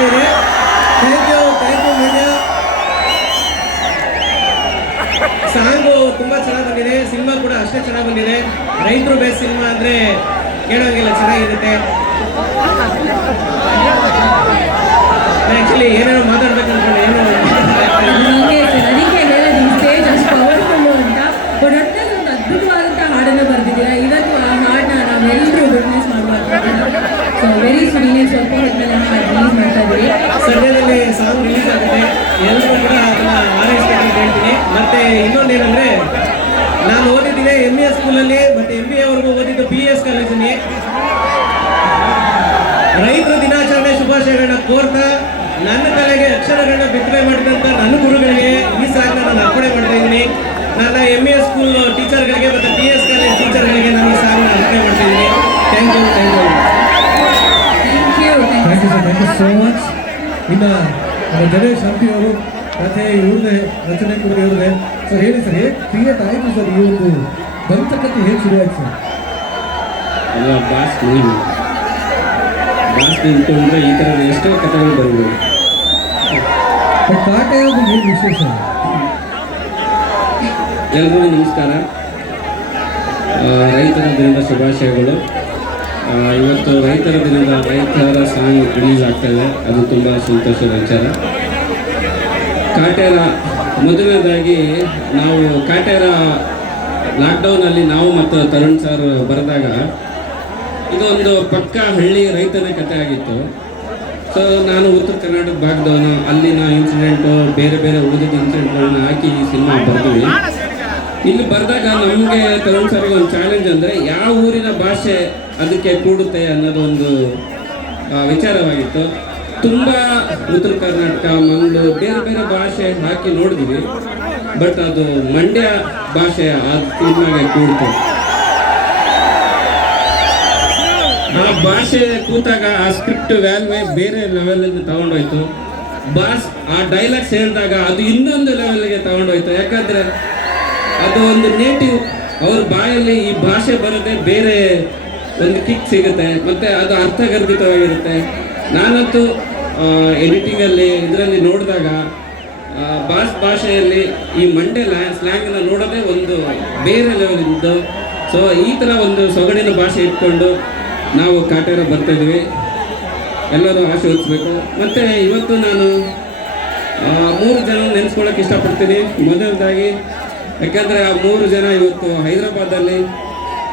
ಮಾಡ್ತೀರಿ. Thank you Mandya. Song ತುಂಬ ಚೆನ್ನಾಗಿ ಬಂದಿದೆ, ಸಿನಿಮಾ ಕೂಡ ಅಷ್ಟೇ ಚೆನ್ನಾಗಿ ಬಂದಿದೆ. ರೈತರು ಬೇಸ್ ಸಿನಿಮಾ ಅಂದರೆ ಕೇಳೋಂಗಿಲ್ಲ, ಚೆನ್ನಾಗಿರುತ್ತೆ. ಆ್ಯಕ್ಚುಲಿ ಏನೇನೋ ಮಾತಾಡ್ಬೇಕು ಅನ್ಕೊಂಡು ಏನೋ ಅದಕ್ಕೆ ಹೇಳೋದು ಸ್ಟೇಜ್ ಅಷ್ಟು ಪವರ್ಫುಲ್ಲು ಅಂತ. ಬಟ್ ಒಟ್ಟಲ್ಲಿ ಒಂದು ಅದ್ಭುತವಾದಂಥ ಹಾಡನ್ನು ಬರೆದಿದ್ದೀರಾ. ಇವತ್ತು ಆ ಹಾಡನ್ನ ನಾವೆಲ್ಲರೂ ವಿಟ್ನೆಸ್ ಮಾಡಬಾರ್ದು. ಸೊ ವೆರಿ ಸುಮ್ಮನೆ ಸ್ವಲ್ಪ ಹೊತ್ತಿನಲ್ಲಿ ರಿಲೀಸ್ ಮಾಡ್ತಾ ಇದ್ದೀವಿ. ಸದ್ಯದಲ್ಲಿ ಸಾಂಗ್ ರಿಲೀಸ್ ಆಗುತ್ತೆ, ಎಲ್ಲರೂ ಕೂಡ ಅದನ್ನ ಆರೈಸ್ಬೇಕು ಅಂತ ಹೇಳ್ತೀನಿ. ಮತ್ತೆ ಇನ್ನೊಂದೇನೆಂದ್ರೆ, ನಾನು ಓದಿದ್ದೀನಿ ME ಸ್ಕೂಲಲ್ಲಿ, ಮತ್ತೆ MBA ವರೆಗೂ ಓದಿದ್ದು PS ಕಾಲೇಜಲ್ಲಿ. ರೈತರ ದಿನಾಚರಣೆ ಶುಭಾಶಯಗಳನ್ನ ಕೋರ್ತಾ ನನ್ನ ತಲೆಗೆ ಅಕ್ಷರಗಳನ್ನ ಬಿತ್ತನೆ ಮಾಡಿದಂಥ ನನ್ನ ಗುರುಗಳಿಗೆ ಈ ಸಾಂಗ್ನ ನಾನು ಅರ್ಪಣೆ ಮಾಡ್ತಾ ಇದ್ದೀನಿ. ನನ್ನ ME ಸ್ಕೂಲ್ ಟೀಚರ್ಗಳಿಗೆ ಮತ್ತು PS ಕಾಲೇಜ್ ಟೀಚರ್ಗಳಿಗೆ ನಾನು ಈ ಸಾಂಗ್ನ ಅರ್ಪಣೆ ಮಾಡ್ತಾ ಇದ್ದೀನಿ. Thank you so much. ಇನ್ನು ಗಣೇಶ್ ಹಂಪಿ ಅವರು ಕಥೆ ಇವ್ರದೇ, ರಚನೆ ಕೂಡ ಇವ್ರದೇ. ಸರ್ ಹೇಳಿ ಸರ್, ಹೇಗೆ ಕ್ರಿಯೇಟ್ ಆಯಿತು ಸರ್ ಈ ಒಂದು ಬಂತಕತೆ, ಹೇಗೆ ಶುರುವಾಯಿತು ಸರ್? ಅಲ್ಲ, ಬಾಸ್ ನಿಂತ್ಕೊಂಡ್ರೆ ಈ ಥರದ ಎಷ್ಟೋ ಕಥೆಗಳು ಬರ್ಬೋದು. ಪಾಠ ಯಾವುದು ಏನು ವಿಶೇಷ? ಎಲ್ರಿಗೂ ನಮಸ್ಕಾರ. ರೈತರ ದಿನದ ಶುಭಾಶಯಗಳು. ಇವತ್ತು ರೈತರ ದಿನದ ರೈತರ ಸಾಂಗ್ ರಿಲೀಸ್ ಆಗ್ತಾಯಿದೆ, ಅದು ತುಂಬ ಸಂತೋಷದ ವಿಚಾರ. ಕಾಟೇರ ಮೊದಲನೇದಾಗಿ ನಾವು ಕಾಟೇರ ಲಾಕ್ಡೌನಲ್ಲಿ ನಾವು ಮತ್ತು ತರುಣ್ ಸರ್ ಬರೆದಾಗ ಇದೊಂದು ಪಕ್ಕ ಹಳ್ಳಿ ರೈತನ ಕಥೆ ಆಗಿತ್ತು. ಸೊ ನಾನು ಉತ್ತರ ಕರ್ನಾಟಕ ಭಾಗದವನು, ಅಲ್ಲಿನ ಇನ್ಸಿಡೆಂಟು ಬೇರೆ ಬೇರೆ ಉಳಿದ ಇನ್ಸಿಡೆಂಟ್ಗಳನ್ನ ಹಾಕಿ ಈ ಸಿನಿಮಾ ಬರ್ತೀವಿ. ಇಲ್ಲಿ ಬರೆದಾಗ ನಮಗೆ ತರುಣ್ ಸರ್ಗೆ ಒಂದು ಚಾಲೆಂಜ್ ಅಂದರೆ ಯಾವ ಊರಿನ ಭಾಷೆ ಅದಕ್ಕೆ ಕೂಡುತ್ತೆ ಅನ್ನೋದೊಂದು ವಿಚಾರವಾಗಿತ್ತು. ತುಂಬ ಉತ್ತರ ಕರ್ನಾಟಕ, ಮಂಗಳೂರು ಬೇರೆ ಬೇರೆ ಭಾಷೆ ಹಾಕಿ ನೋಡಿದ್ವಿ, ಬಟ್ ಅದು ಮಂಡ್ಯ ಭಾಷೆ ಆ ಸಿನಿಮಾಗೆ ಕೂಡ್ತು. ಆ ಭಾಷೆ ಕೂತಾಗ ಆ ಸ್ಕ್ರಿಪ್ಟ್ ವ್ಯಾಲ್ಯೂವೇ ಬೇರೆ ಲೆವೆಲ್ಗೆ ತಗೊಂಡೋಯ್ತು. ಆ ಡೈಲಾಗ್ಸ್ ಹೇಳಿದಾಗ ಅದು ಇನ್ನೊಂದು ಲೆವೆಲ್ಗೆ ತಗೊಂಡೋಯ್ತು. ಯಾಕಂದರೆ ಅದು ಒಂದು ನೇಟಿವ್, ಅವ್ರ ಬಾಯಲ್ಲಿ ಈ ಭಾಷೆ ಬರೋದೇ ಬೇರೆ ಒಂದು ಕಿಕ್ ಸಿಗುತ್ತೆ, ಮತ್ತು ಅದು ಅರ್ಥಗರ್ಭಿತವಾಗಿರುತ್ತೆ. ನಾನಂತೂ ಎಡಿಟಿಂಗಲ್ಲಿ ಇದರಲ್ಲಿ ನೋಡಿದಾಗ ಭಾಷೆಯಲ್ಲಿ ಈ ಮಂಡ್ಯ ಸ್ಲ್ಯಾಂಗನ್ನು ನೋಡೋದೇ ಒಂದು ಬೇರೆ ಲೆವೆಲ್ ಇದ್ದು. ಸೊ ಈ ಥರ ಒಂದು ಸೊಗಡಿನ ಭಾಷೆ ಇಟ್ಕೊಂಡು ನಾವು ಕಾಟೇರ ಬರ್ತಾಯಿದ್ವಿ, ಎಲ್ಲರೂ ಆಶೀರ್ವದಿಸ್ಬೇಕು. ಮತ್ತು ಇವತ್ತು ನಾನು 3 ಜನ ನೆನೆಸ್ಕೊಳ್ಳೋಕೆ ಇಷ್ಟಪಡ್ತೀನಿ. ಮೊದಲನೇದಾಗಿ ಯಾಕಂದರೆ ಆ 3 ಜನ ಇವತ್ತು ಹೈದರಾಬಾದಲ್ಲಿ